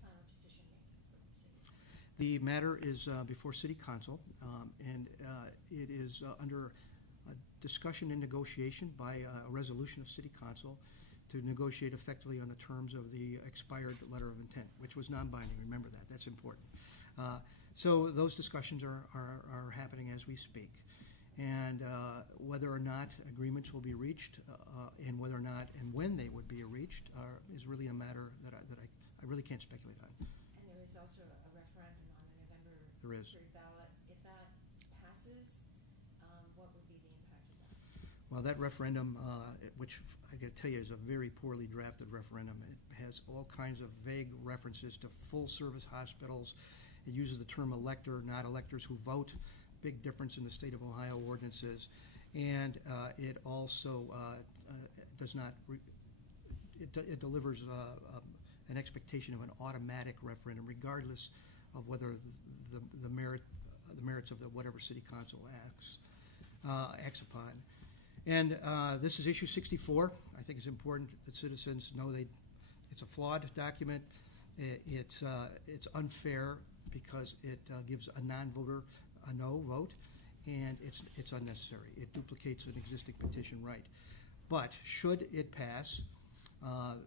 final decision making for the city? The matter is before City Council, and it is under discussion and negotiation by a resolution of City Council to negotiate effectively on the terms of the expired letter of intent, which was non-binding. Remember that. That's important. So those discussions are happening as we speak. And whether or not agreements will be reached and whether or not and when they would be reached is really a matter that I really can't speculate on. And there is also a referendum on the November There is. 3rd ballot. If that passes, what would be the impact of that? Well, that referendum, which I got to tell you is a very poorly drafted referendum, it has all kinds of vague references to full-service hospitals. It uses the term elector, not electors who vote. Big difference in the state of Ohio ordinances. And it also does not, it delivers an expectation of an automatic referendum, regardless of whether the merits of whatever City Council acts upon. And this is issue 64. I think it's important that citizens know it's a flawed document. It's unfair because it gives a non-voter a no vote, and it's unnecessary. It duplicates an existing petition right. But should it pass, and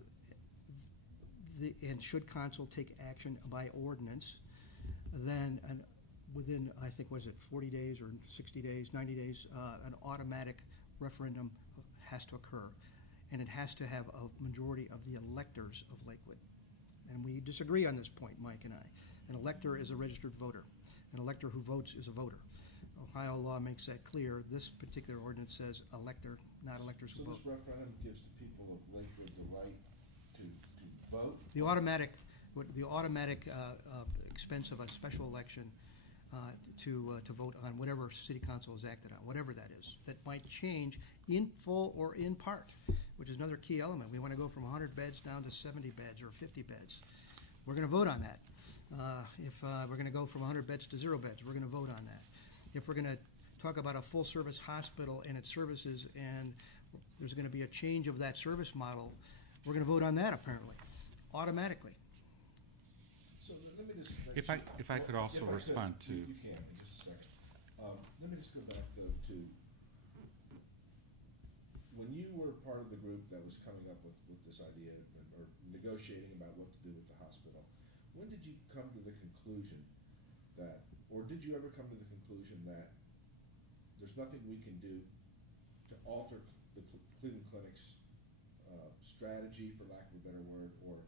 should council take action by ordinance, then within, I think, was it 40 days or 60 days, 90 days, an automatic referendum has to occur. And it has to have a majority of the electors of Lakewood. And we disagree on this point, Mike and I. An elector is a registered voter. An elector who votes is a voter. Ohio law makes that clear. This particular ordinance says elector, not electors who vote. So this referendum gives the people of Lakewood the right to vote? The automatic expense of a special election to vote on whatever City Council has acted on, whatever that is. That might change in full or in part, which is another key element. We want to go from 100 beds down to 70 beds or 50 beds. We're going to vote on that. If we're going to go from 100 beds to 0 beds, we're going to vote on that. If we're going to talk about a full-service hospital and its services and there's going to be a change of that service model, we're going to vote on that, apparently, automatically. So let me just... If I could also respond to... You can, in just a second. Let me just go back, though, to when you were part of the group that was coming up with this idea or negotiating about what to do with the hospital. When did you come to the conclusion that, or did you ever come to the conclusion that there's nothing we can do to alter the Cleveland Clinic's strategy, for lack of a better word, or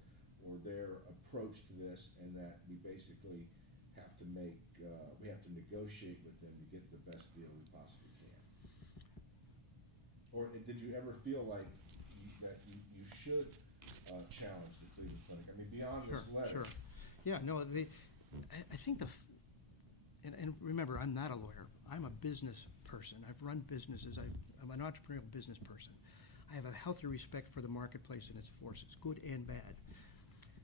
their approach to this, and that we basically have to we have to negotiate with them to get the best deal we possibly can? Or did you ever feel like that you should challenge the Cleveland Clinic? I mean, beyond this letter. Sure. Yeah, no, I think and remember, I'm not a lawyer. I'm a business person. I've run businesses. I'm an entrepreneurial business person. I have a healthy respect for the marketplace and its forces, good and bad.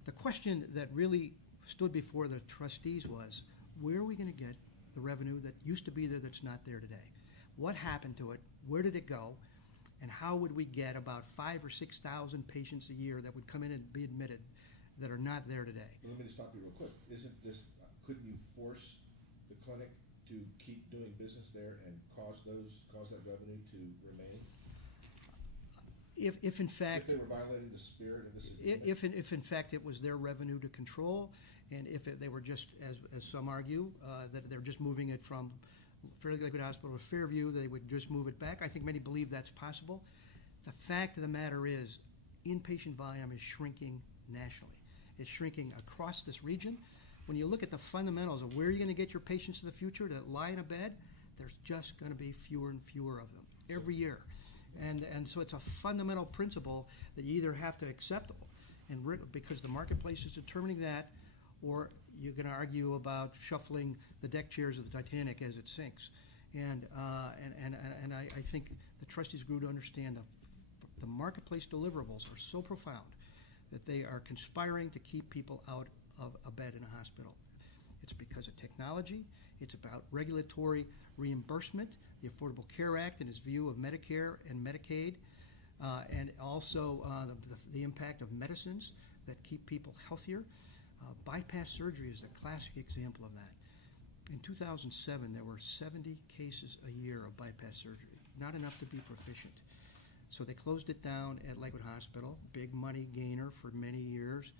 The question that really stood before the trustees was, where are we going to get the revenue that used to be there that's not there today? What happened to it? Where did it go? And how would we get about 5,000 or 6,000 patients a year that would come in and be admitted that are not there today? Let me just stop you real quick. Couldn't you force the clinic to keep doing business there and cause that revenue to remain? If in fact, if they were violating the spirit of this agreement? If in fact it was their revenue to control, and if they were just, as some argue, that they're just moving it from Fairleigh Lakewood Hospital to Fairview, they would just move it back. I think many believe that's possible. The fact of the matter is, inpatient volume is shrinking nationally. It's shrinking across this region. When you look at the fundamentals of where you're going to get your patients in the future that lie in a bed, there's just going to be fewer and fewer of them every year. And so it's a fundamental principle that you either have to accept, and because the marketplace is determining that, or you can argue about shuffling the deck chairs of the Titanic as it sinks. And I think the trustees grew to understand the marketplace deliverables are so profound that they are conspiring to keep people out of a bed in a hospital. It's because of technology. It's about regulatory reimbursement, the Affordable Care Act and its view of Medicare and Medicaid, and also the impact of medicines that keep people healthier. Bypass surgery is a classic example of that. In 2007, there were 70 cases a year of bypass surgery, not enough to be proficient. So they closed it down at Lakewood Hospital, big money gainer for many years,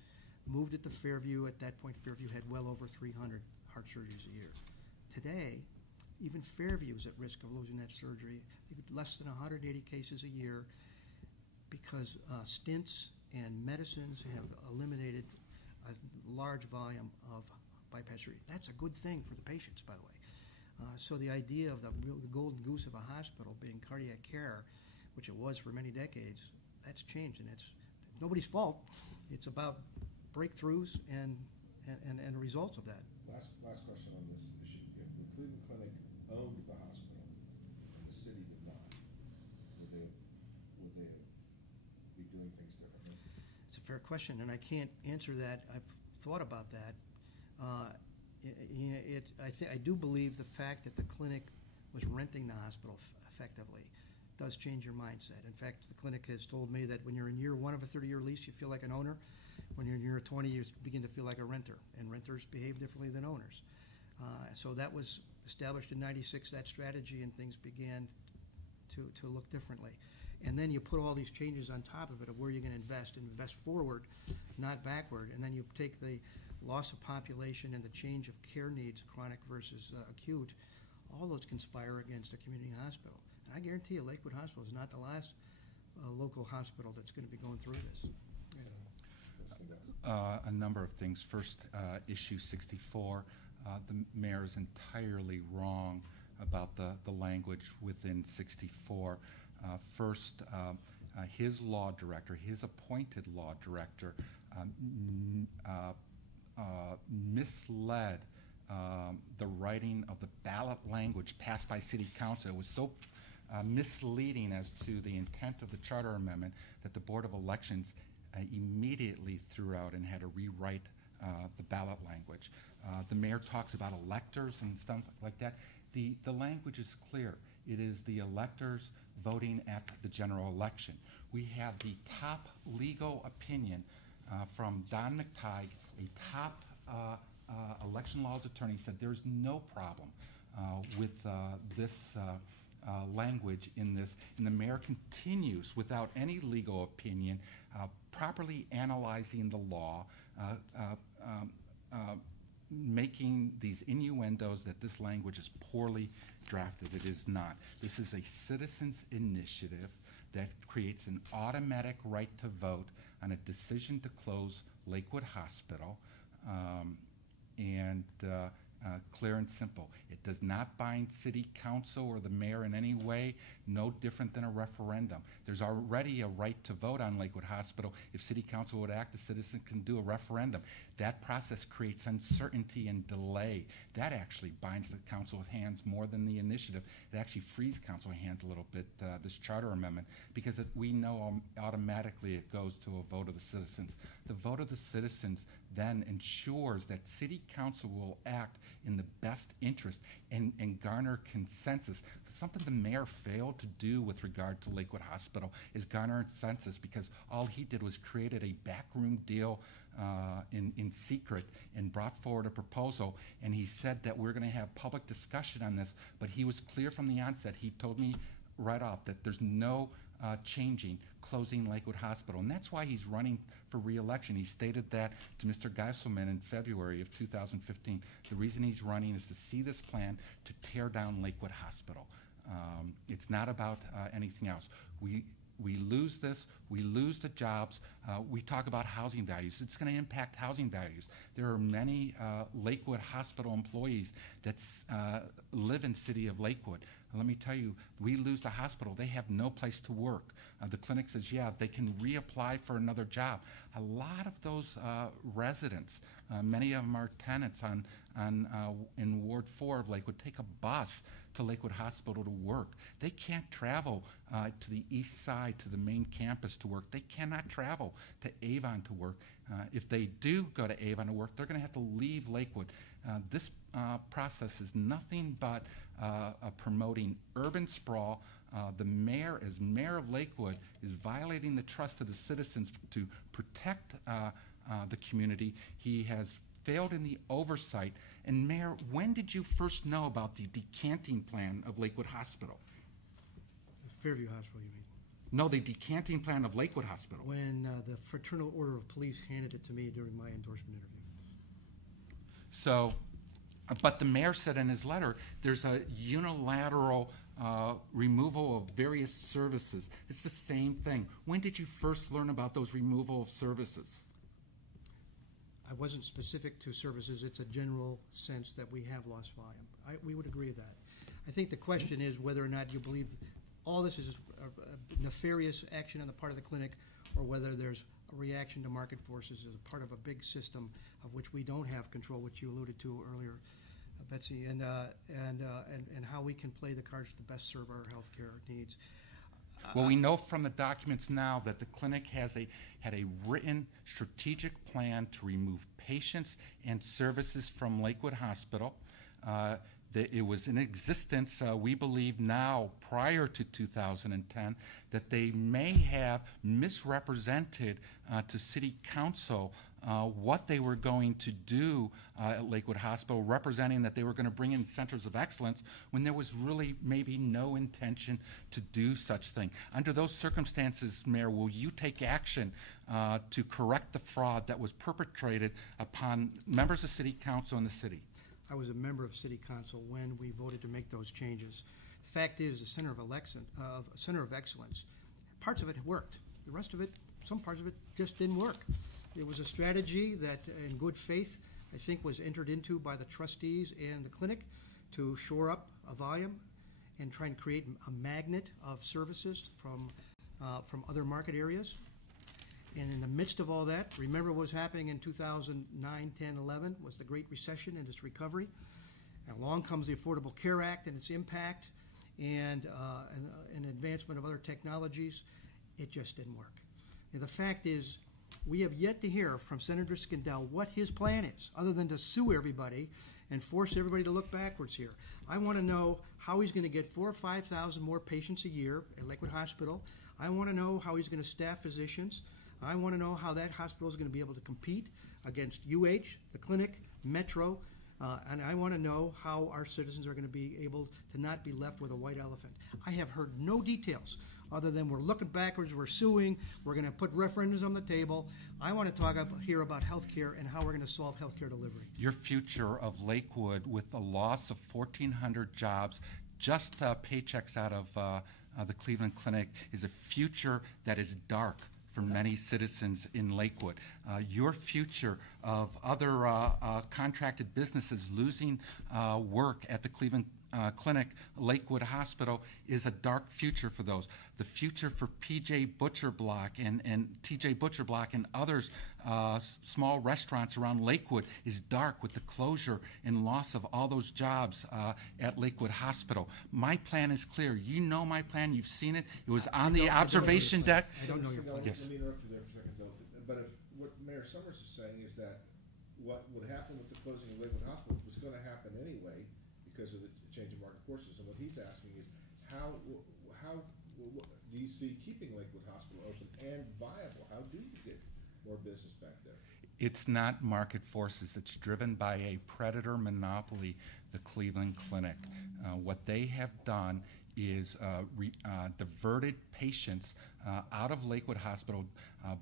moved it to Fairview. At that point, Fairview had well over 300 heart surgeries a year. Today, even Fairview is at risk of losing that surgery. Less than 180 cases a year because stents and medicines have eliminated a large volume of bypass surgery. That's a good thing for the patients, by the way. So the idea of the golden goose of a hospital being cardiac care, which it was for many decades, that's changed, and it's nobody's fault. It's about breakthroughs and results of that. Last question on this issue. If the Cleveland Clinic owned the hospital and the city did not, would they be doing things differently? It's a fair question, and I can't answer that. I've thought about that. I do believe the fact that the clinic was renting the hospital effectively does change your mindset. In fact, the clinic has told me that when you're in year one of a 30-year lease, you feel like an owner. When you're in year 20, you begin to feel like a renter, and renters behave differently than owners. So that was established in '96, that strategy, and things began to look differently. And then you put all these changes on top of it of where you're going to invest, and invest forward, not backward. And then you take the loss of population and the change of care needs, chronic versus acute. All those conspire against a community hospital. And I guarantee you, Lakewood Hospital is not the last local hospital that's going to be going through this. A number of things. First, issue 64. The mayor is entirely wrong about the language within 64. First, his law director, his appointed law director, misled the writing of the ballot language passed by City Council. It was so misleading as to the intent of the charter amendment that the Board of Elections immediately threw out and had to rewrite the ballot language. The mayor talks about electors and stuff like that. The language is clear. It is the electors voting at the general election. We have the top legal opinion from Don McTighe, a top election laws attorney, said there's no problem with this language in this. And the mayor continues without any legal opinion, properly analyzing the law, making these innuendos that this language is poorly drafted. It is not. This is a citizens' initiative that creates an automatic right to vote on a decision to close Lakewood Hospital, and clear and simple. It does not bind City Council or the mayor in any way, no different than a referendum. There's already a right to vote on Lakewood Hospital. If City Council would act, the citizens can do a referendum. That process creates uncertainty and delay. That actually binds the council's hands more than the initiative. It actually frees council hands a little bit, this charter amendment, because we know automatically it goes to a vote of the citizens. The vote of the citizens then ensures that City Council will act in the best interest and garner consensus. Something the mayor failed to do with regard to Lakewood Hospital is garner consensus, because all he did was created a backroom deal in secret and brought forward a proposal, and he said that we're going to have public discussion on this, but he was clear from the onset. He told me right off that there's no closing Lakewood Hospital, and that's why he's running for re-election. He stated that to Mr. Geiselman in February of 2015. The reason he's running is to see this plan to tear down Lakewood Hospital. It's not about anything else. We lose this, we lose the jobs. We talk about housing values. It's going to impact housing values. There are many Lakewood Hospital employees that live in city of Lakewood. Let me tell you, we lose the hospital, they have no place to work. The clinic says, yeah, they can reapply for another job. A lot of those residents, many of them are tenants in Ward 4 of Lakewood, take a bus to Lakewood Hospital to work. They can't travel to the east side, to the main campus to work. They cannot travel to Avon to work. If they do go to Avon to work, they're going to have to leave Lakewood. This process is nothing but promoting urban sprawl. The mayor, as mayor of Lakewood, is violating the trust of the citizens to protect the community. He has failed in the oversight. And Mayor, when did you first know about the decanting plan of Lakewood Hospital? Fairview Hospital, you mean? No, the decanting plan of Lakewood Hospital. When the Fraternal Order of Police handed it to me during my endorsement interview. So, but the mayor said in his letter, there's a unilateral removal of various services. It's the same thing. When did you first learn about those removal of services? I wasn't specific to services. It's a general sense that we have lost volume. We would agree with that. I think the question is whether or not you believe all this is a nefarious action on the part of the clinic, or whether there's a reaction to market forces as a part of a big system of which we don't have control, which you alluded to earlier, Betsy, and how we can play the cards to best serve our healthcare needs. Well, we know from the documents now that the clinic had a written strategic plan to remove patients and services from Lakewood Hospital. That it was in existence, we believe now, prior to 2010, that they may have misrepresented to City Council what they were going to do at Lakewood Hospital, representing that they were going to bring in centers of excellence when there was really maybe no intention to do such thing. Under those circumstances, Mayor, will you take action to correct the fraud that was perpetrated upon members of City Council and the city? I was a member of City Council when we voted to make those changes. The fact is, the Center of Excellence, parts of it worked. The rest of it, some parts of it, just didn't work. It was a strategy that, in good faith, I think was entered into by the trustees and the clinic to shore up a volume and try and create a magnet of services from other market areas. And in the midst of all that, remember what was happening in 2009, 10, 11, was the Great Recession and its recovery. And along comes the Affordable Care Act and its impact and advancement of other technologies. It just didn't work. And the fact is, we have yet to hear from Senator Skindell what his plan is, other than to sue everybody and force everybody to look backwards here. I want to know how he's going to get 4,000 or 5,000 more patients a year at Lakewood Hospital. I want to know how he's going to staff physicians. I want to know how that hospital is going to be able to compete against UH, the clinic, Metro, and I want to know how our citizens are going to be able to not be left with a white elephant. I have heard no details other than we're looking backwards, we're suing, we're going to put referendums on the table. I want to talk here about health care and how we're going to solve health care delivery. Your future of Lakewood, with the loss of 1,400 jobs, just paychecks out of the Cleveland Clinic, is a future that is dark for many citizens in Lakewood. Your future of other contracted businesses losing work at the Cleveland Clinic, Lakewood Hospital, is a dark future for those. The future for PJ Butcher Block and TJ Butcher Block and others, small restaurants around Lakewood, is dark with the closure and loss of all those jobs at Lakewood Hospital. My plan is clear. You know my plan. You've seen it. It was on the observation deck. I don't know your plan. Let me interrupt you there for a second, though. But if what Mayor Summers is saying is that what would happen with the closing of Lakewood Hospital was going to happen anyway because of the change in market forces, and what he's asking is how do you see keeping Lakewood Hospital open and viable? How do you get more business back there? It's not market forces. It's driven by a predator monopoly, the Cleveland Clinic. What they have done is diverted patients out of Lakewood Hospital,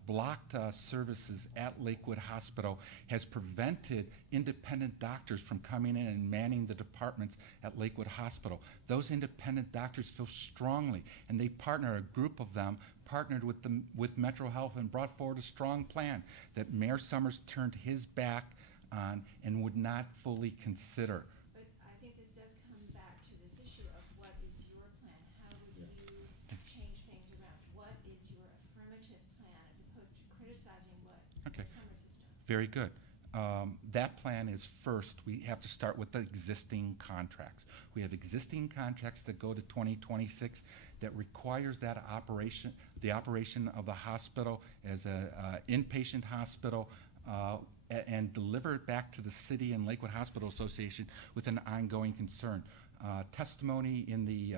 blocked services at Lakewood Hospital, has prevented independent doctors from coming in and manning the departments at Lakewood Hospital. Those independent doctors feel strongly, and they a group of them partnered with Metro Health and brought forward a strong plan that Mayor Summers turned his back on and would not fully consider. But I think this does come back to this issue of what is your plan? How would you change things around? What is your affirmative plan as opposed to criticizing what Summers has done? Very good. That plan is, first, we have to start with the existing contracts. We have existing contracts that go to 2026 that requires that operation, the operation of the hospital as an inpatient hospital, and deliver it back to the city and Lakewood Hospital Association with an ongoing concern. Testimony in the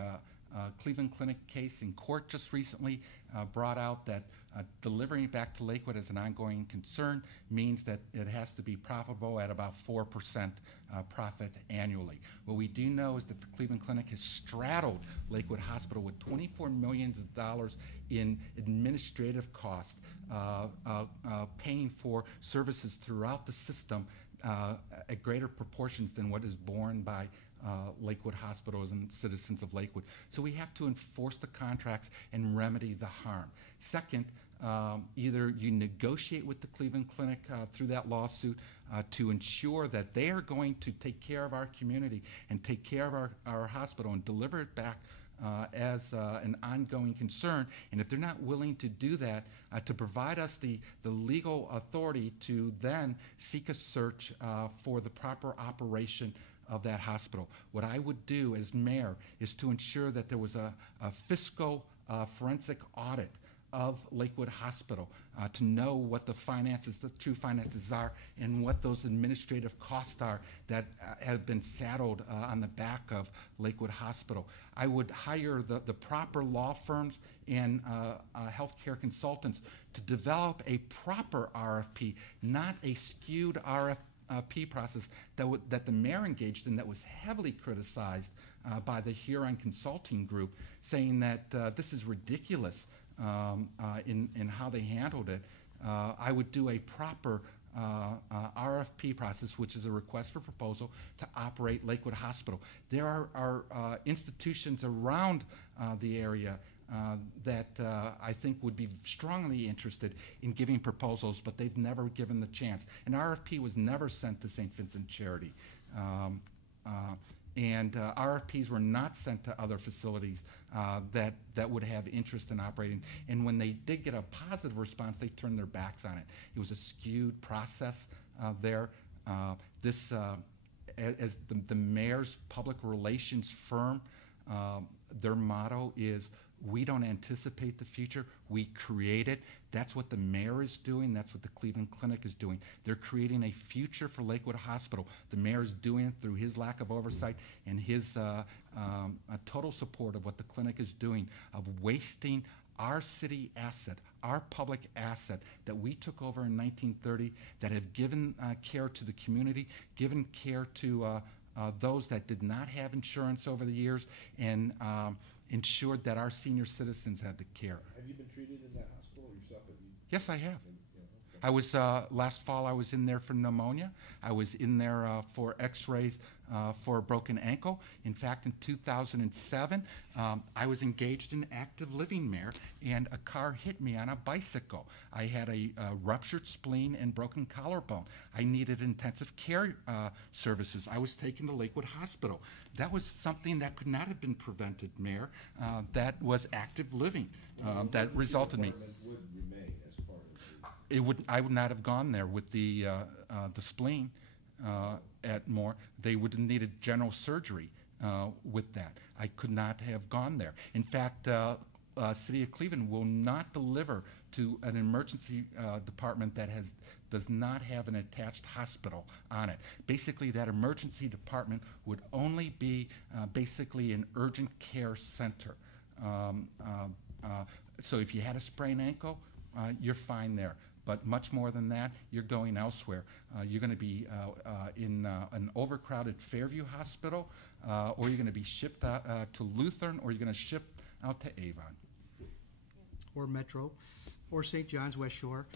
Cleveland Clinic case in court just recently brought out that Delivering it back to Lakewood as an ongoing concern means that it has to be profitable at about 4% profit annually. What we do know is that the Cleveland Clinic has straddled Lakewood Hospital with $24 million in administrative costs, paying for services throughout the system at greater proportions than what is borne by Lakewood hospitals and citizens of Lakewood. So we have to enforce the contracts and remedy the harm. Second, either you negotiate with the Cleveland Clinic through that lawsuit to ensure that they are going to take care of our community and take care of our hospital and deliver it back as an ongoing concern. And if they're not willing to do that, to provide us the legal authority to then seek a search for the proper operation of that hospital. What I would do as mayor is to ensure that there was a fiscal forensic audit of Lakewood Hospital to know what the finances, the true finances are, and what those administrative costs are that have been saddled on the back of Lakewood Hospital. I would hire the proper law firms and healthcare consultants to develop a proper RFP, not a skewed RFP process that the mayor engaged in that was heavily criticized by the Huron Consulting Group, saying that this is ridiculous in how they handled it. I would do a proper RFP process, which is a request for proposal to operate Lakewood Hospital. There are institutions around the area that I think would be strongly interested in giving proposals, but they've never given the chance. An RFP was never sent to St. Vincent Charity. And RFPs were not sent to other facilities that would have interest in operating. And when they did get a positive response, they turned their backs on it. It was a skewed process there. As the mayor's public relations firm, their motto is, we don't anticipate the future, we create it. That's what the mayor is doing. That's what the Cleveland Clinic is doing. They're creating a future for Lakewood Hospital. The mayor is doing it through his lack of oversight and his total support of what the clinic is doing, of wasting our city asset, our public asset that we took over in 1930, that have given care to the community, given care to those that did not have insurance over the years, and ensured that our senior citizens had the care. Have you been treated in that hospital yourself? Yes, I have. Yeah, okay. I was, last fall I was in there for pneumonia. I was in there for x-rays for a broken ankle. In fact, in 2007, I was engaged in active living, Mayor, and a car hit me on a bicycle. I had a ruptured spleen and broken collarbone. I needed intensive care services. I was taken to Lakewood Hospital. That was something that could not have been prevented, Mayor. That was active living that resulted in me. Would remain as part of I would not have gone there with the spleen at Moore. They would have needed general surgery with that. I could not have gone there. In fact, City of Cleveland will not deliver to an emergency department that does not have an attached hospital on it. Basically, that emergency department would only be basically an urgent care center. So if you had a sprained ankle, you're fine there. But much more than that, you're going elsewhere. You're going to be in an overcrowded Fairview Hospital, or you're going to be shipped to Lutheran, or you're going to ship out to Avon. Or Metro, or St. John's West Shore,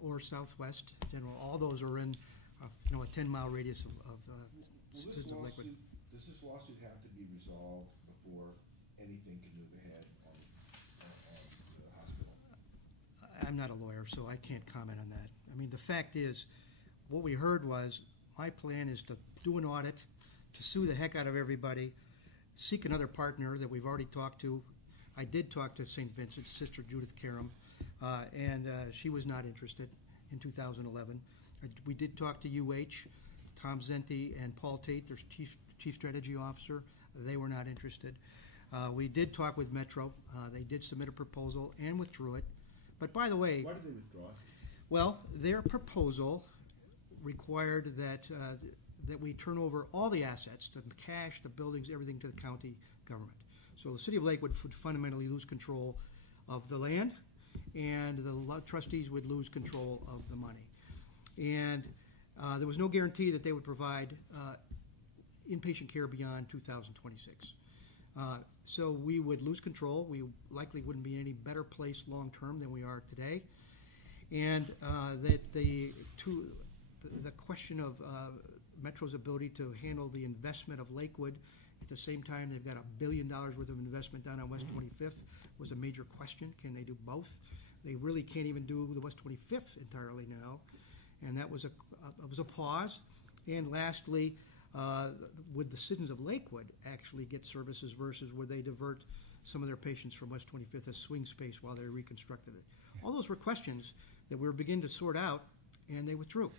or Southwest General. All those are in a 10-mile radius of citizens of Lakewood. Does this lawsuit have to be resolved before anything can move ahead on the hospital? I'm not a lawyer, so I can't comment on that. I mean, the fact is, what we heard was, my plan is to do an audit, to sue the heck out of everybody, seek another partner that we've already talked to. I did talk to St. Vincent's sister, Judith Karam, and she was not interested in 2011. We did talk to UH, Tom Zenti and Paul Tate, their chief strategy officer. They were not interested. We did talk with Metro. They did submit a proposal and withdrew it. But by the way, why did they withdraw? Well, their proposal required that we turn over all the assets, the cash, the buildings, everything to the county government. So the city of Lakewood would fundamentally lose control of the land, and the trustees would lose control of the money. And there was no guarantee that they would provide inpatient care beyond 2026. So we would lose control. We likely wouldn't be in any better place long term than we are today. And that the question of Metro's ability to handle the investment of Lakewood at the same time they've got $1 billion worth of investment down on West 25th was a major question. Can they do both? They really can't even do the West 25th entirely now, and that was a pause. And lastly, would the citizens of Lakewood actually get services versus would they divert some of their patients from West 25th as swing space while they reconstructed it? All those were questions that we were beginning to sort out, and they withdrew.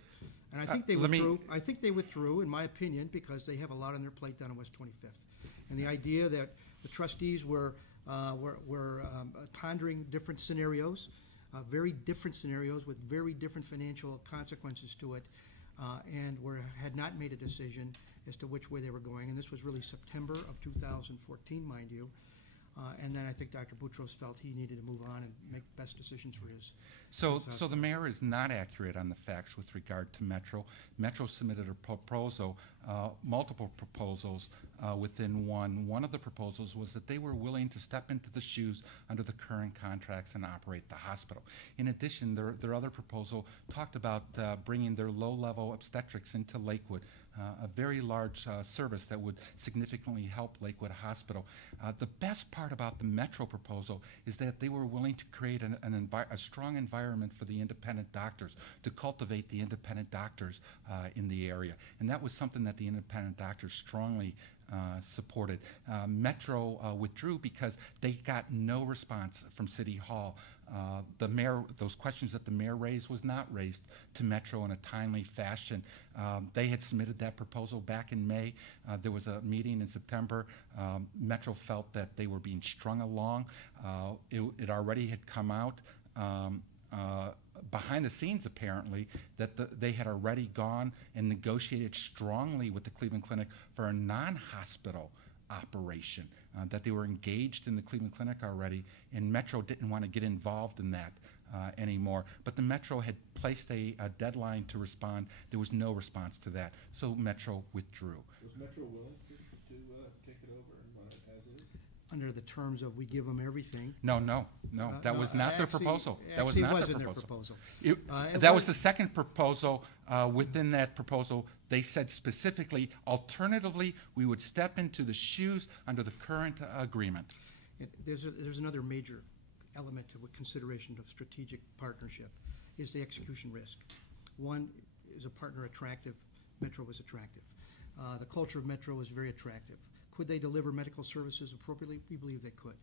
And I think they withdrew. I think they withdrew, in my opinion, because they have a lot on their plate down on West 25th. And the idea that the trustees were pondering different scenarios, very different scenarios with very different financial consequences to it, and had not made a decision as to which way they were going. And this was really September of 2014, mind you. And then I think Dr. Boutros felt he needed to move on and make best decisions for his. So the mayor is not accurate on the facts with regard to Metro. Metro submitted a proposal, multiple proposals within one. One of the proposals was that they were willing to step into the shoes under the current contracts and operate the hospital. In addition, their other proposal talked about bringing their low-level obstetrics into Lakewood, a very large service that would significantly help Lakewood Hospital. The best part about the Metro proposal is that they were willing to create a strong environment for the independent doctors, to cultivate the independent doctors in the area. And that was something that the independent doctors strongly supported. Metro withdrew because they got no response from City Hall. The mayor, those questions that the mayor raised was not raised to Metro in a timely fashion. They had submitted that proposal back in May. There was a meeting in September. Metro felt that they were being strung along. It already had come out behind the scenes, apparently, that they had already gone and negotiated strongly with the Cleveland Clinic for a non-hospital operation, that they were engaged in the Cleveland Clinic already, and Metro didn't want to get involved in that anymore. But the Metro had placed a deadline to respond. There was no response to that, so Metro withdrew. Was Metro willing to take it over and run it as it is? Under the terms of we give them everything. No, that was not their proposal. That was not their proposal. That was the second proposal. Within that proposal, they said specifically, alternatively, we would step into the shoes under the current agreement. There's another major element to consideration of strategic partnership is the execution risk. One, is a partner attractive? Metro was attractive. The culture of Metro was very attractive. Could they deliver medical services appropriately? We believe they could.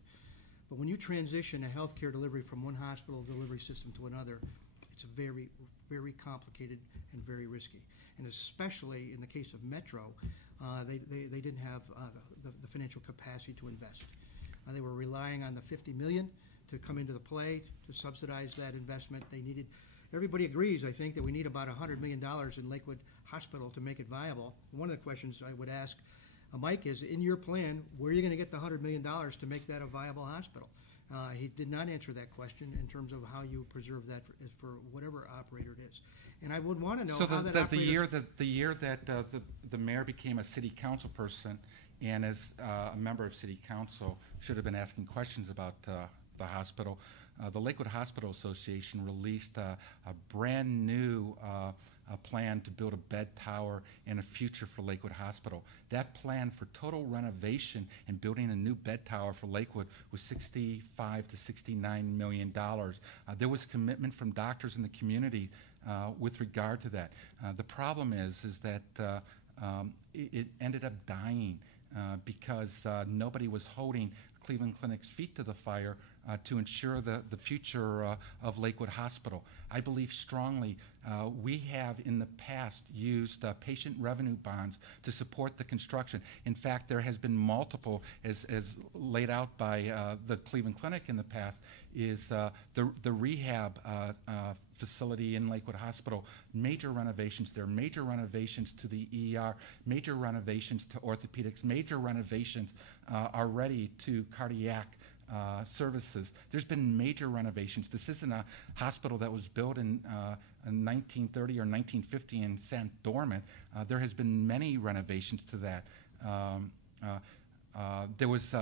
But when you transition a healthcare delivery from one hospital delivery system to another, it's very, very complicated and very risky. And especially in the case of Metro, they didn't have the financial capacity to invest. They were relying on the $50 million to come into the play to subsidize that investment. They needed. Everybody agrees, I think, that we need about $100 million in Lakewood Hospital to make it viable. One of the questions I would ask Mike is, in your plan, where are you going to get the $100 million to make that a viable hospital? He did not answer that question in terms of how you preserve that for whatever operator it is. And I would want to know how that the year that the mayor became a city council person and as a member of city council should have been asking questions about the hospital, the Lakewood Hospital Association released a brand new a plan to build a bed tower and a future for Lakewood Hospital. That plan for total renovation and building a new bed tower for Lakewood was $65 to $69 million. There was a commitment from doctors in the community with regard to that. The problem is that it ended up dying because nobody was holding Cleveland Clinic's feet to the fire to ensure the future of Lakewood Hospital. I believe strongly we have in the past used patient revenue bonds to support the construction. In fact, there has been multiple, as laid out by the Cleveland Clinic in the past, is the rehab facility in Lakewood Hospital, major renovations there, major renovations to the ER, major renovations to orthopedics, major renovations already to cardiac services. There's been major renovations. This isn't a hospital that was built in 1930 or 1950 and sat dormant. There has been many renovations to that. There was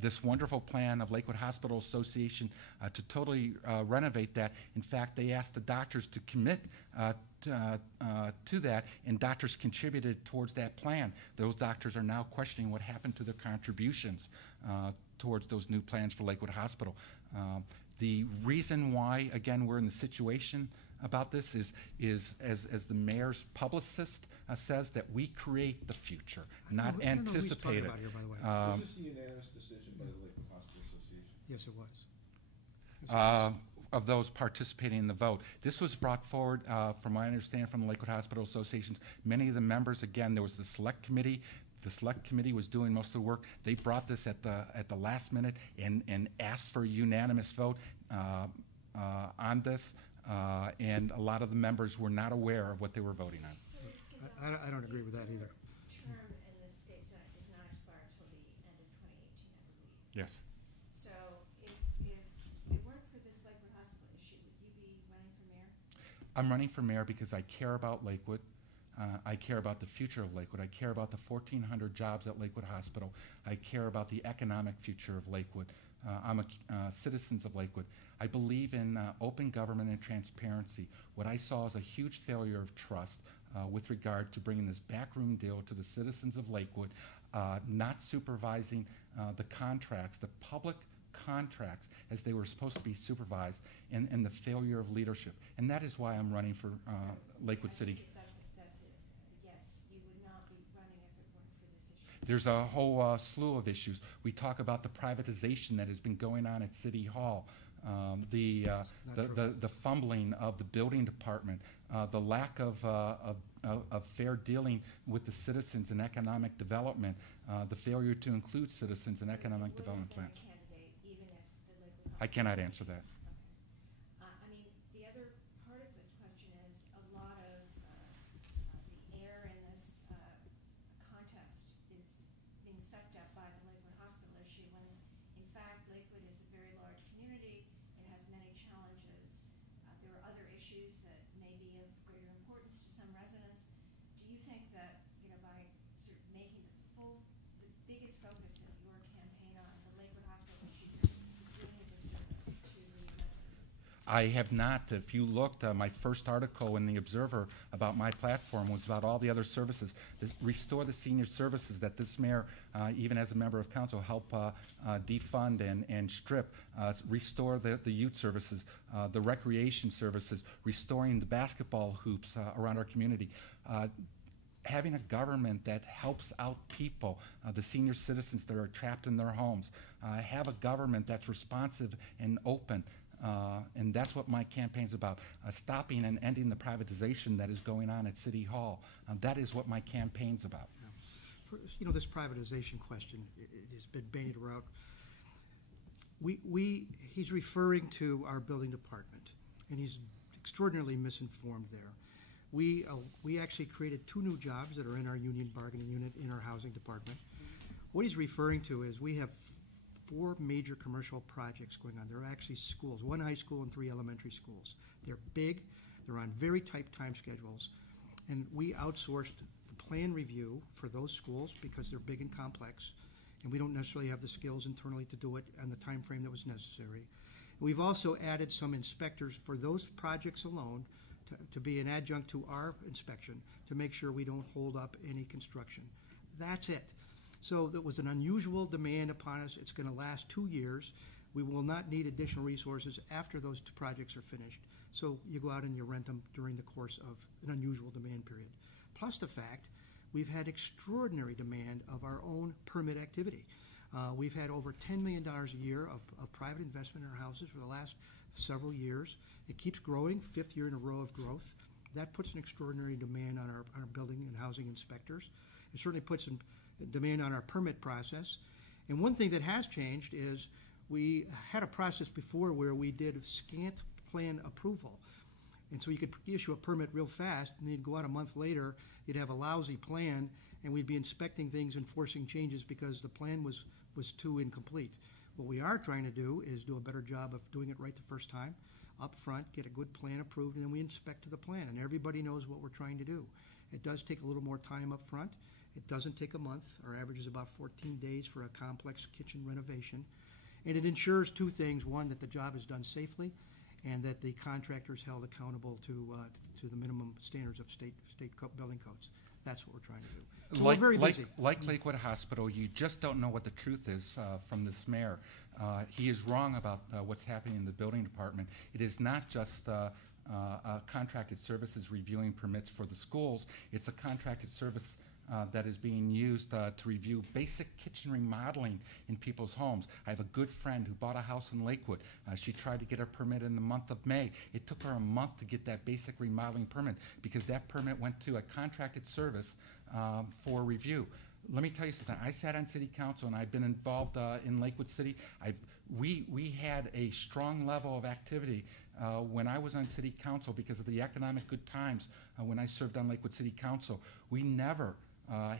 this wonderful plan of Lakewood Hospital Association to totally renovate that. In fact, they asked the doctors to commit to that, and doctors contributed towards that plan. Those doctors are now questioning what happened to their contributions towards those new plans for Lakewood Hospital. The reason why, again, we're in the situation about this is as the mayor's publicist says, that we create the future, not anticipate it. About here, by the way. Was this a unanimous decision by the Lakewood Hospital Association? Yes, it was. Of those participating in the vote. This was brought forward, from my understanding, from the Lakewood Hospital Association. Many of the members, again, there was the select committee. The select committee was doing most of the work. They brought this at the last minute and asked for a unanimous vote on this, and a lot of the members were not aware of what they were voting on. I don't agree with that either. Term in the state senate does not expire until the end of 2018, I believe. Yes. So if it weren't for this Lakewood Hospital issue, would you be running for mayor? I'm running for mayor because I care about Lakewood. I care about the future of Lakewood. I care about the 1,400 jobs at Lakewood Hospital. I care about the economic future of Lakewood. I'm a citizens of Lakewood. I believe in open government and transparency. What I saw is a huge failure of trust with regard to bringing this backroom deal to the citizens of Lakewood, not supervising the contracts, the public contracts as they were supposed to be supervised, and the failure of leadership. And that is why I'm running for Lakewood City. That's it. Yes, you would not be running if it weren't for this issue. There's a whole slew of issues. We talk about the privatization that has been going on at City Hall, the fumbling of the building department, the lack of fair dealing with the citizens in economic development, the failure to include citizens in economic development plans. I cannot answer that. I mean, the other part of this question is a lot of the air in this contest is being sucked up by the Lakewood Hospital issue when, in fact, Lakewood is a very large community. It has many challenges. There are other issues that may be of greater importance to some residents. Do you think that, by sort of making the biggest focus of your campaign on the Lakewood Hospital issue, doing a disservice to the residents? I have not. If you looked, my first article in the Observer about my platform was about all the other services. Restore the senior services that this mayor, even as a member of council, help defund and strip. Restore the youth services, the recreation services, restoring the basketball hoops around our community. Having a government that helps out people, the senior citizens that are trapped in their homes. Have a government that's responsive and open. And that's what my campaign's about, stopping and ending the privatization that is going on at City Hall. That is what my campaign's about. Yeah. This privatization question, it has been bandied around. He's referring to our building department, and he's extraordinarily misinformed there. We actually created 2 new jobs that are in our union bargaining unit in our housing department. What he's referring to is we have 4 major commercial projects going on. They're actually schools, 1 high school and 3 elementary schools. They're big. They're on very tight time schedules. And we outsourced the plan review for those schools because they're big and complex, and we don't necessarily have the skills internally to do it on the time frame that was necessary. We've also added some inspectors for those projects alone to be an adjunct to our inspection to make sure we don't hold up any construction. That's it. So there was an unusual demand upon us. It's going to last 2 years. We will not need additional resources after those 2 projects are finished. So you go out and you rent them during the course of an unusual demand period. Plus the fact we've had extraordinary demand of our own permit activity. We've had over $10 million a year of private investment in our houses for the last several years. It keeps growing, 5th year in a row of growth. That puts an extraordinary demand on our building and housing inspectors. It certainly puts some demand on our permit process. And one thing that has changed is we had a process before where we did scant plan approval. And so you could issue a permit real fast, and then you'd go out a month later, you'd have a lousy plan, and we'd be inspecting things and forcing changes because the plan was too incomplete. What we are trying to do is do a better job of doing it right the first time, up front, get a good plan approved, and then we inspect to the plan, and everybody knows what we're trying to do. It does take a little more time up front. It doesn't take a month. Our average is about 14 days for a complex kitchen renovation. And it ensures two things. One, that the job is done safely, and that the contractor is held accountable to the minimum standards of state building codes. That's what we're trying to do. So we're very busy. Like Lakewood Hospital, you just don't know what the truth is from this mayor. He is wrong about what's happening in the building department. It is not just contracted services reviewing permits for the schools. It's a contracted service that is being used to review basic kitchen remodeling in people's homes. I have a good friend who bought a house in Lakewood. She tried to get a permit in the month of May. It took her a month to get that basic remodeling permit because that permit went to a contracted service for review. Let me tell you something. I sat on city council and I've been involved in Lakewood City. We had a strong level of activity when I was on city council because of the economic good times when I served on Lakewood City Council. We never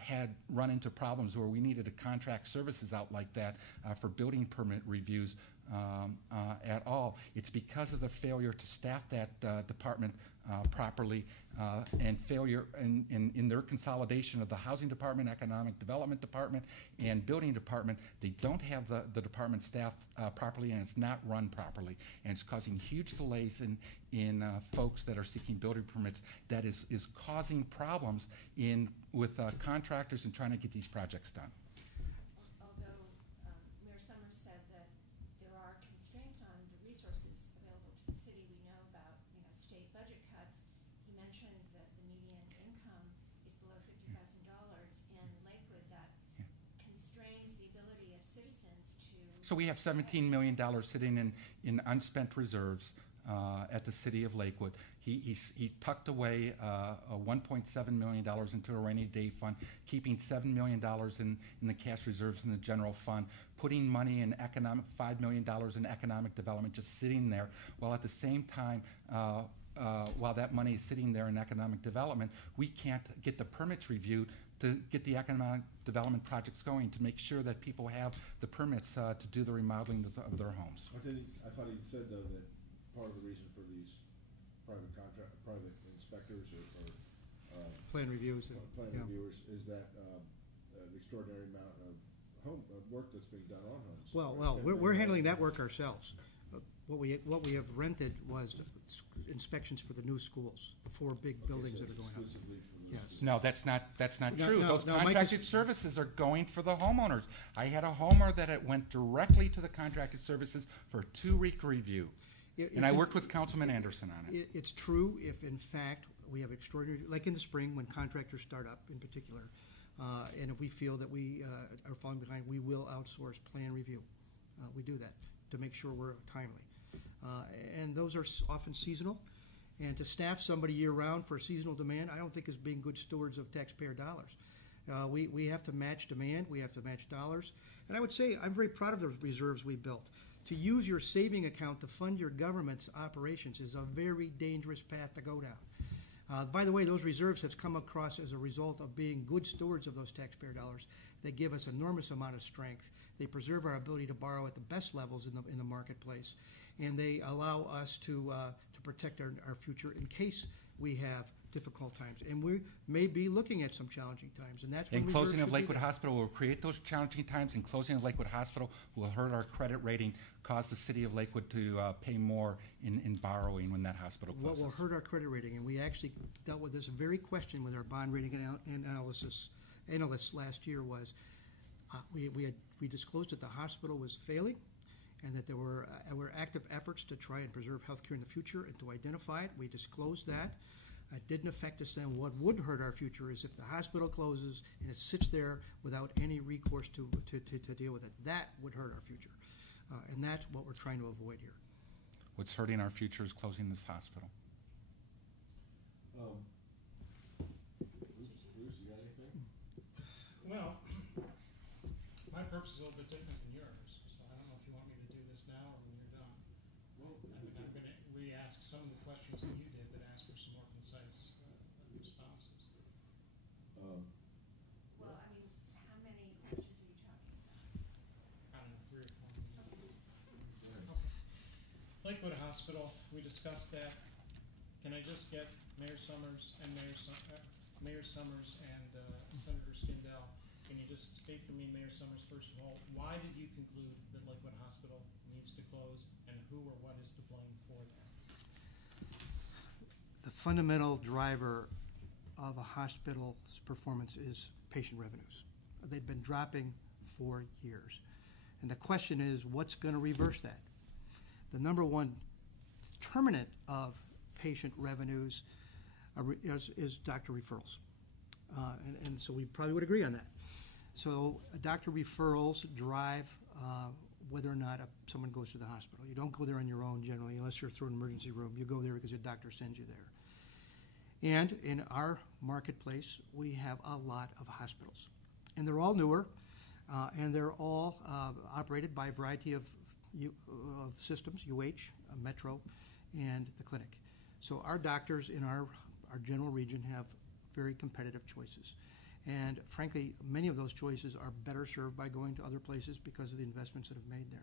had run into problems where we needed to contract services out like that for building permit reviews at all. It's because of the failure to staff that department properly and failure in their consolidation of the housing department, economic development department, and building department. They don't have the department staff properly, and it's not run properly, and it's causing huge delays in folks that are seeking building permits. That is causing problems with contractors and trying to get these projects done. Although Mayor Summers said that there are constraints on the resources available to the city, we know about state budget cuts. He mentioned that the median income is below $50,000 in Lakewood. That constrains the ability of citizens to. So we have $17 million sitting in unspent reserves at the city of Lakewood. He tucked away $1.7 million into a rainy day fund, keeping $7 million in the cash reserves in the general fund, putting money in $5 million in economic development, just sitting there, while at the same time, while that money is sitting there in economic development, we can't get the permits reviewed to get the economic development projects going, to make sure that people have the permits to do the remodeling of their homes. I thought he said, though, that part of the reason for these private inspectors or Plan reviews. Reviewers is that the extraordinary amount of work that's being done on homes. Well, we're handling that work ourselves. What we have rented was inspections for the new schools, the 4 big buildings that are going up. Yes. No, that's not true. No, Those no, contracted services are going for the homeowners. I had a homeowner that it went directly to the contracted services for a 2-week review. And I worked with Councilman Anderson on it. It's true if, in fact, we have extraordinary, like in the spring when contractors start up in particular, and if we feel that we are falling behind, we will outsource plan review. We do that to make sure we're timely. And those are often seasonal. And to staff somebody year-round for seasonal demand, I don't think is being good stewards of taxpayer dollars. We have to match demand. We have to match dollars. And I would say I'm very proud of the reserves we built. To use your saving account to fund your government's operations is a very dangerous path to go down. By the way, those reserves have come across as a result of being good stewards of those taxpayer dollars. They give us enormous amount of strength. They preserve our ability to borrow at the best levels in the marketplace, and they allow us to protect our future in case we have difficult times. And we may be looking at some challenging times, and that's when closing of Lakewood Hospital will create those challenging times, and closing of Lakewood Hospital will hurt our credit rating, cause the city of Lakewood to pay more in borrowing when that hospital closes. What will hurt our credit rating, and we actually dealt with this very question with our bond rating analysts last year, was we disclosed that the hospital was failing, and that there were active efforts to try and preserve health care in the future and to identify it. We disclosed that. It didn't affect us then. What would hurt our future is if the hospital closes and it sits there without any recourse to deal with it. That would hurt our future. And that's what we're trying to avoid here. What's hurting our future is closing this hospital. Bruce, you got anything? Well, my purpose is a little bit different than yours, so I don't know if you want me to do this now or when you're done. Well, I'm going to re-ask some of the questions that you did, but ask for some more concise responses. Well, I mean, how many questions are you talking about? I don't know, 3 or 4 minutes. Hospital. We discussed that. Can I just get Mayor Summers and Senator Skindell? Can you just state for me, Mayor Summers, first of all, why did you conclude that Lakewood Hospital needs to close, and who or what is to blame for that? The fundamental driver of a hospital's performance is patient revenues. They've been dropping for years. And the question is, what's going to reverse that? The number one determinant of patient revenues is doctor referrals. And so we probably would agree on that. So doctor referrals drive whether or not someone goes to the hospital. You don't go there on your own generally, unless you're through an emergency room. You go there because your doctor sends you there. And in our marketplace, we have a lot of hospitals. And they're all newer, and they're all operated by a variety of systems, UH, Metro, and the clinic. So our doctors in our general region have very competitive choices. And frankly, many of those choices are better served by going to other places because of the investments that have made there.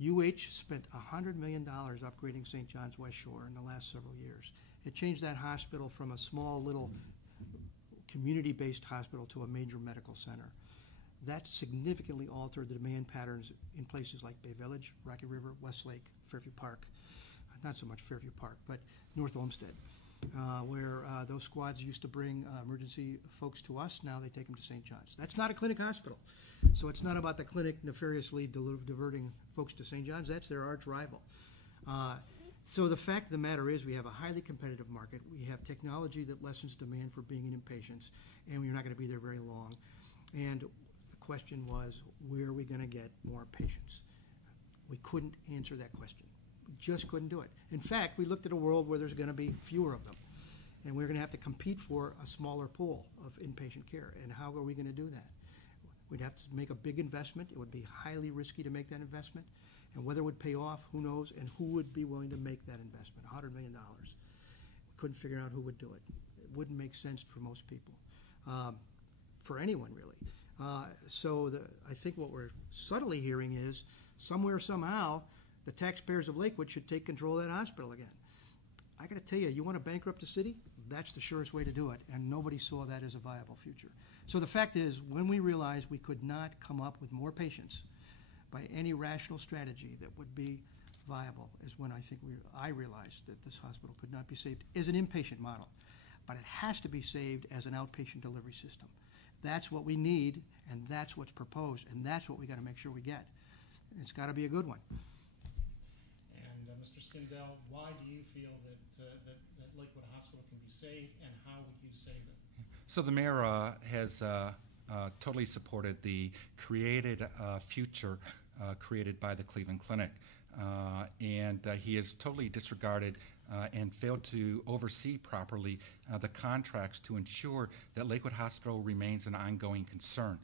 UH spent $100 million upgrading St. John's West Shore in the last several years. It changed that hospital from a small little community-based hospital to a major medical center. That significantly altered the demand patterns in places like Bay Village, Rocky River, Westlake, Fairview Park, not so much Fairview Park, but North Olmsted, where those squads used to bring emergency folks to us. Now they take them to St. John's. That's not a clinic hospital. So it's not about the clinic nefariously diverting folks to St. John's. That's their arch rival. So the fact of the matter is we have a highly competitive market. We have technology that lessens demand for being in inpatients, and we're not going to be there very long. And the question was, where are we going to get more patients? We couldn't answer that question. We just couldn't do it. In fact, we looked at a world where there's going to be fewer of them, and we're going to have to compete for a smaller pool of inpatient care. And how are we going to do that? We'd have to make a big investment. It would be highly risky to make that investment. And whether it would pay off, who knows, and who would be willing to make that investment, $100 million. We couldn't figure out who would do it. It wouldn't make sense for most people, for anyone really. So I think what we're subtly hearing is somewhere, somehow, the taxpayers of Lakewood should take control of that hospital again. I got to tell you, you want to bankrupt a city? That's the surest way to do it, and nobody saw that as a viable future. So the fact is, when we realized we could not come up with more patients by any rational strategy that would be viable, is when I realized that this hospital could not be saved as an inpatient model, but it has to be saved as an outpatient delivery system. That's what we need, and that's what's proposed, and that's what we got to make sure we get. And it's got to be a good one. And Mr. Skindell, why do you feel that Lakewood Hospital can be saved, and how would you save it? So the mayor has totally supported the created future created by the Cleveland Clinic. And he has totally disregarded and failed to oversee properly the contracts to ensure that Lakewood Hospital remains an ongoing concern.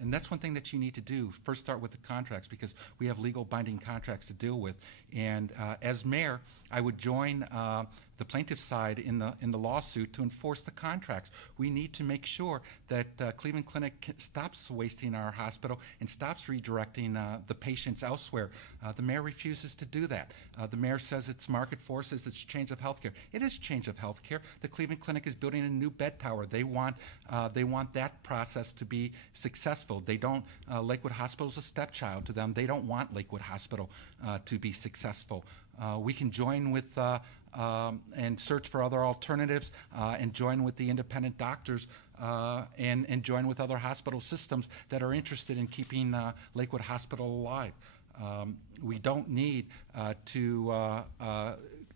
And that's one thing that you need to do. First start with the contracts, because we have legal binding contracts to deal with. And as mayor, I would join the plaintiff's side in the lawsuit to enforce the contracts. We need to make sure that Cleveland Clinic stops wasting our hospital and stops redirecting the patients elsewhere. The mayor refuses to do that. The mayor says it's market forces, it's change of healthcare. It is change of healthcare. The Cleveland Clinic is building a new bed tower. They want that process to be successful. They don't. Lakewood Hospital is a stepchild to them. They don't want Lakewood Hospital to be successful. We can join with and search for other alternatives and join with the independent doctors and join with other hospital systems that are interested in keeping Lakewood Hospital alive. We don't need to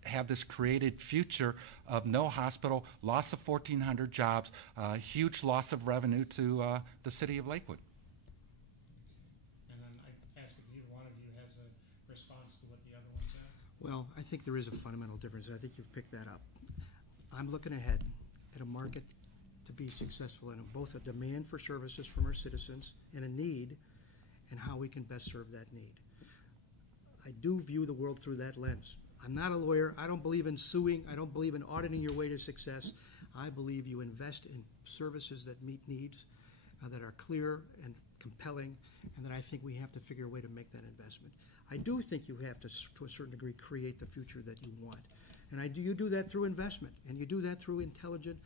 have this created future of no hospital, loss of 1,400 jobs, huge loss of revenue to the city of Lakewood. And then I ask if either one of you has a response to what the other one said. Well, I think there is a fundamental difference. I think you've picked that up. I'm looking ahead at a market to be successful in both a demand for services from our citizens and a need, and how we can best serve that need. I do view the world through that lens. I'm not a lawyer. I don't believe in suing. I don't believe in auditing your way to success. I believe you invest in services that meet needs, that are clear and compelling, and that I think we have to figure a way to make that investment. I do think you have to a certain degree, create the future that you want. And you do that through investment, and you do that through intelligent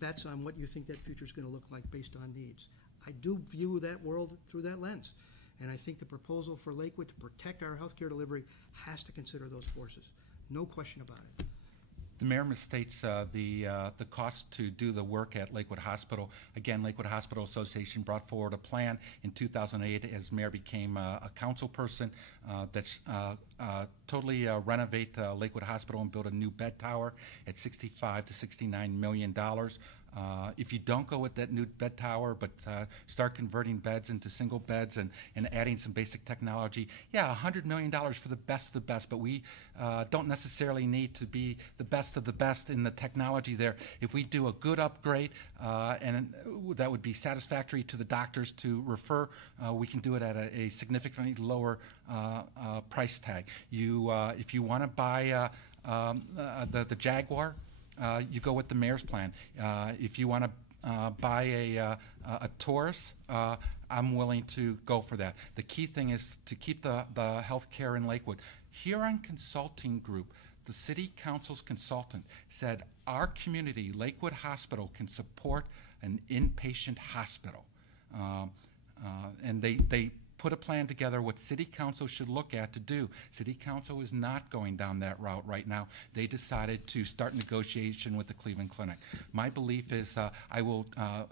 bets on what you think that future is going to look like based on needs. I do view that world through that lens. And I think the proposal for Lakewood to protect our healthcare delivery has to consider those forces. No question about it. The mayor misstates the cost to do the work at Lakewood Hospital. Again, Lakewood Hospital Association brought forward a plan in 2008 as mayor became a council person that's totally renovate Lakewood Hospital and build a new bed tower at $65 to $69 million. If you don't go with that new bed tower, but start converting beds into single beds and adding some basic technology, yeah, $100 million for the best of the best, but we don't necessarily need to be the best of the best in the technology there. If we do a good upgrade, and that would be satisfactory to the doctors to refer, we can do it at a significantly lower price tag. If you want to buy the Jaguar, you go with the mayor's plan. If you want to buy a Taurus, I'm willing to go for that. The key thing is to keep the health care in Lakewood. Huron Consulting Group, the city council's consultant, said our community, Lakewood Hospital, can support an inpatient hospital. And they put a plan together what city council should look at to do. City council is not going down that route right now. They decided to start negotiation with the Cleveland Clinic. My belief is I will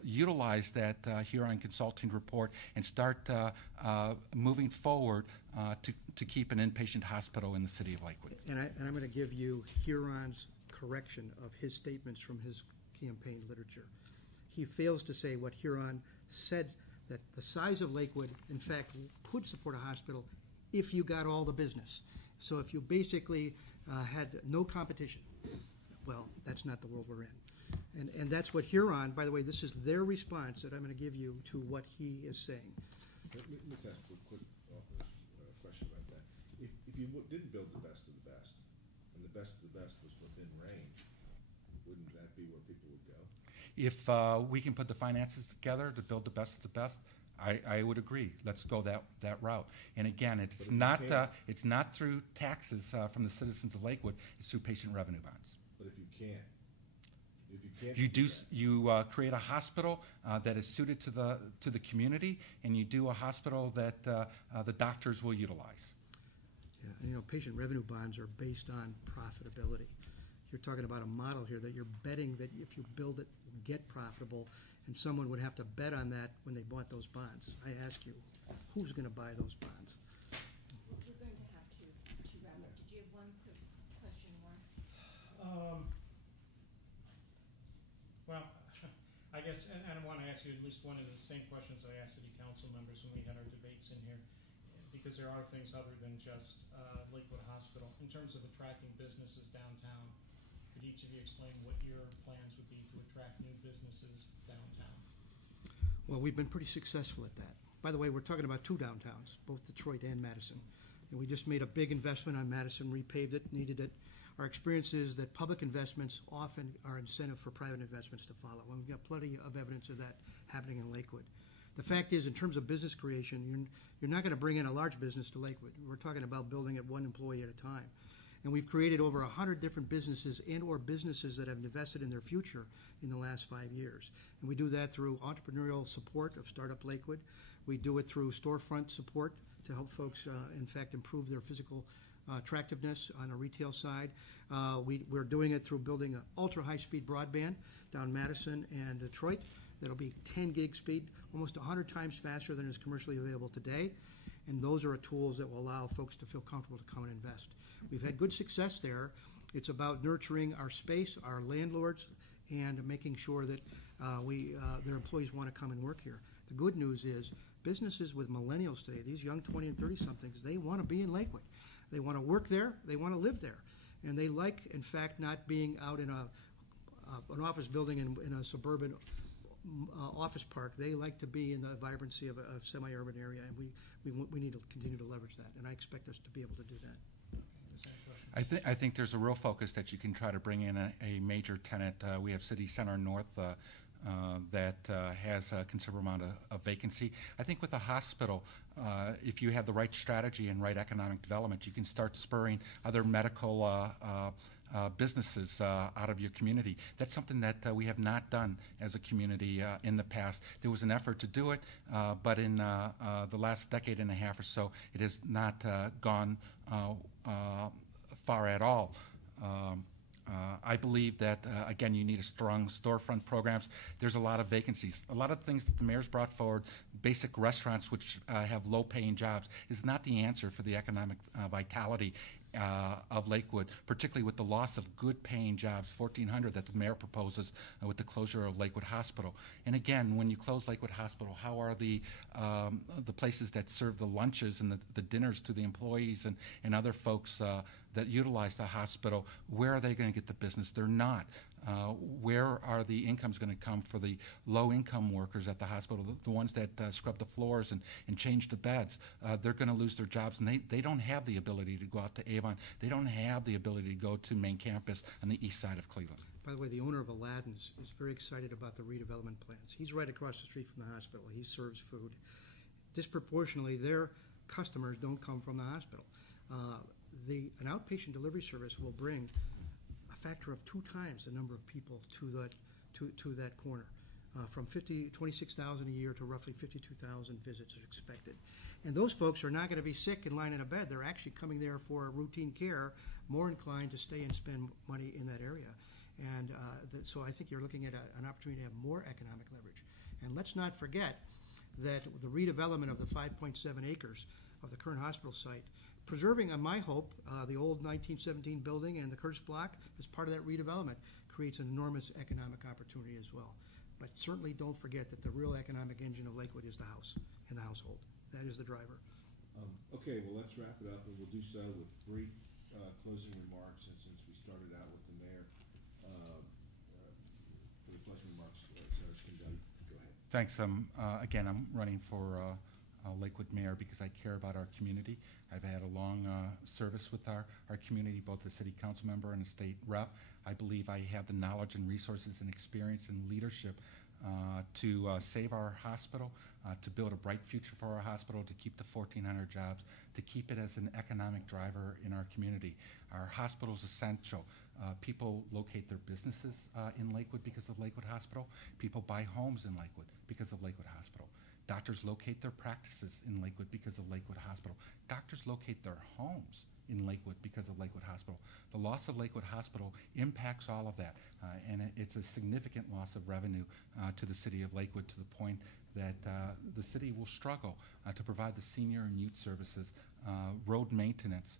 utilize that Huron Consulting report and start moving forward to keep an inpatient hospital in the city of Lakewood. And I'm going to give you Huron's correction of his statements from his campaign literature. He fails to say what Huron said, that the size of Lakewood, in fact, could support a hospital if you got all the business. So if you basically had no competition, well, that's not the world we're in. And that's what Huron, by the way, this is their response that I'm going to give you to what he is saying. Let me ask a quick question about that. If you didn't build the best of the best, and the best of the best was within range, wouldn't that be where people would go? If we can put the finances together to build the best of the best, I would agree. Let's go that route. And again, it's not through taxes from the citizens of Lakewood. It's through patient revenue bonds. But if you can't, you create a hospital that is suited to the community, and you do a hospital that the doctors will utilize. Yeah, patient revenue bonds are based on profitability. You're talking about a model here that you're betting that if you build it, you'll get profitable, and someone would have to bet on that when they bought those bonds. I ask you, who's going to buy those bonds? We're going to have to wrap up. Did you have one quick question more? Well, I guess, and I want to ask you at least one of the same questions I asked city council members when we had our debates in here, because there are things other than just Lakewood Hospital. In terms of attracting businesses downtown, could each of you explain what your plans would be to attract new businesses downtown? Well, we've been pretty successful at that. By the way, we're talking about two downtowns, both Detroit and Madison. And we just made a big investment on Madison, repaved it, needed it. Our experience is that public investments often are incentive for private investments to follow. And we've got plenty of evidence of that happening in Lakewood. The fact is, in terms of business creation, you're not going to bring in a large business to Lakewood. We're talking about building it one employee at a time. And we've created over 100 different businesses and or businesses that have invested in their future in the last 5 years. And we do that through entrepreneurial support of Startup Lakewood. We do it through storefront support to help folks, in fact, improve their physical attractiveness on a retail side. We're doing it through building an ultra-high-speed broadband down Madison and Detroit. That'll be 10 gig speed, almost 100 times faster than is commercially available today. And those are tools that will allow folks to feel comfortable to come and invest. We've had good success there. It's about nurturing our space, our landlords, and making sure that their employees want to come and work here. The good news is businesses with millennials today, these young 20 and 30-somethings, they want to be in Lakewood. They want to work there. They want to live there. And they like, in fact, not being out in an office building in a suburban office park. They like to be in the vibrancy of a semi-urban area, and we need to continue to leverage that. And I expect us to be able to do that. I think there's a real focus that you can try to bring in a major tenant. We have City Center North that has a considerable amount of vacancy. I think with the hospital, if you have the right strategy and right economic development, you can start spurring other medical businesses out of your community. That's something that we have not done as a community in the past. There was an effort to do it, but in the last decade and a half or so, it has not gone far at all. I believe that, again, you need a strong storefront programs. There's a lot of vacancies. A lot of things that the mayor's brought forward, basic restaurants which have low-paying jobs, is not the answer for the economic vitality of Lakewood, particularly with the loss of good-paying jobs, 1,400 that the mayor proposes with the closure of Lakewood Hospital. And again, when you close Lakewood Hospital, how are the places that serve the lunches and the dinners to the employees and other folks that utilize the hospital, where are they going to get the business? They're not. Where are the incomes going to come for the low-income workers at the hospital, the ones that scrub the floors and change the beds? They're going to lose their jobs, and they don't have the ability to go out to Avon. They don't have the ability to go to main campus on the east side of Cleveland. By the way, the owner of Aladdin's is very excited about the redevelopment plans. He's right across the street from the hospital. He serves food. Disproportionately, their customers don't come from the hospital. An outpatient delivery service will bring a factor of 2 times the number of people to that corner, from 26,000 a year to roughly 52,000 visits are expected. And those folks are not going to be sick and lying in a bed. They're actually coming there for routine care, more inclined to stay and spend money in that area. And so I think you're looking at an opportunity to have more economic leverage. And let's not forget that the redevelopment of the 5.7 acres of the current hospital site, preserving, on my hope, the old 1917 building and the Curtis block as part of that redevelopment creates an enormous economic opportunity as well. But certainly don't forget that the real economic engine of Lakewood is the house and the household. That is the driver. Okay, well, let's wrap it up, and we'll do so with brief closing remarks. And since we started out with the mayor, for the closing remarks, Senator Skindell, go ahead. Thanks. Again, I'm running for Lakewood mayor because I care about our community. I've had a long service with our community, both as city council member and a state rep. I believe I have the knowledge and resources and experience and leadership to save our hospital, to build a bright future for our hospital, to keep the 1,400 jobs, to keep it as an economic driver in our community. Our hospital is essential. People locate their businesses in Lakewood because of Lakewood Hospital. People buy homes in Lakewood because of Lakewood Hospital. Doctors locate their practices in Lakewood because of Lakewood Hospital. Doctors locate their homes in Lakewood because of Lakewood Hospital. The loss of Lakewood Hospital impacts all of that, and it's a significant loss of revenue to the city of Lakewood, to the point that the city will struggle to provide the senior and youth services, road maintenance,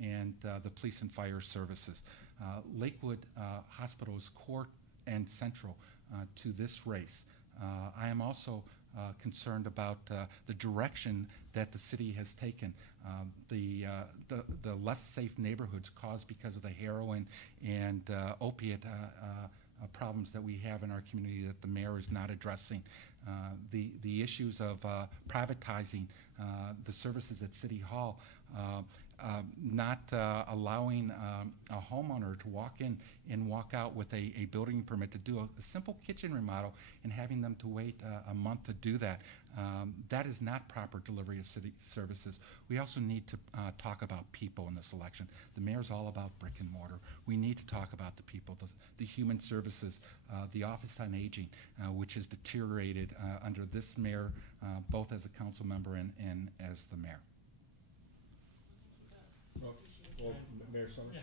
and the police and fire services. Lakewood Hospital is core and central to this race. I am also concerned about the direction that the city has taken. The less safe neighborhoods caused because of the heroin and opiate problems that we have in our community that the mayor is not addressing. The issues of privatizing the services at City Hall, not allowing a homeowner to walk in and walk out with a building permit to do a simple kitchen remodel and having them to wait a month to do that. That is not proper delivery of city services. We also need to talk about people in this election. The mayor's all about brick and mortar. We need to talk about the people, the human services, the Office on Aging, which has deteriorated under this mayor, both as a council member and as the mayor. Well, Mayor Summers?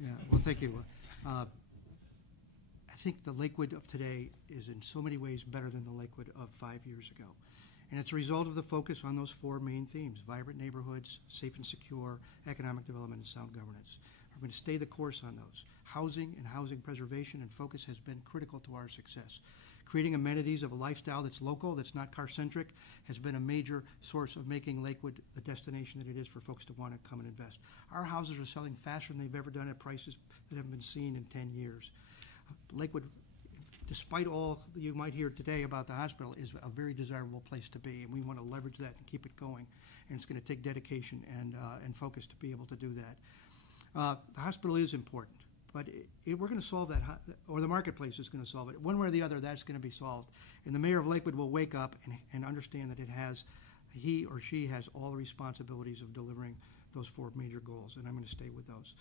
Yeah, well, thank you. I think the Lakewood of today is in so many ways better than the Lakewood of 5 years ago. And it's a result of the focus on those 4 main themes: vibrant neighborhoods, safe and secure, economic development, and sound governance. We're going to stay the course on those. Housing and housing preservation and focus has been critical to our success. Creating amenities of a lifestyle that's local, that's not car-centric, has been a major source of making Lakewood the destination that it is for folks to want to come and invest. Our houses are selling faster than they've ever done at prices that haven't been seen in 10 years. Lakewood, despite all you might hear today about the hospital, is a very desirable place to be, and we want to leverage that and keep it going. And it's going to take dedication and focus to be able to do that. The hospital is important, But we're going to solve that, or the marketplace is going to solve it. One way or the other, that's going to be solved. And the mayor of Lakewood will wake up and understand that he or she has all the responsibilities of delivering those 4 major goals, and I'm going to stay with those.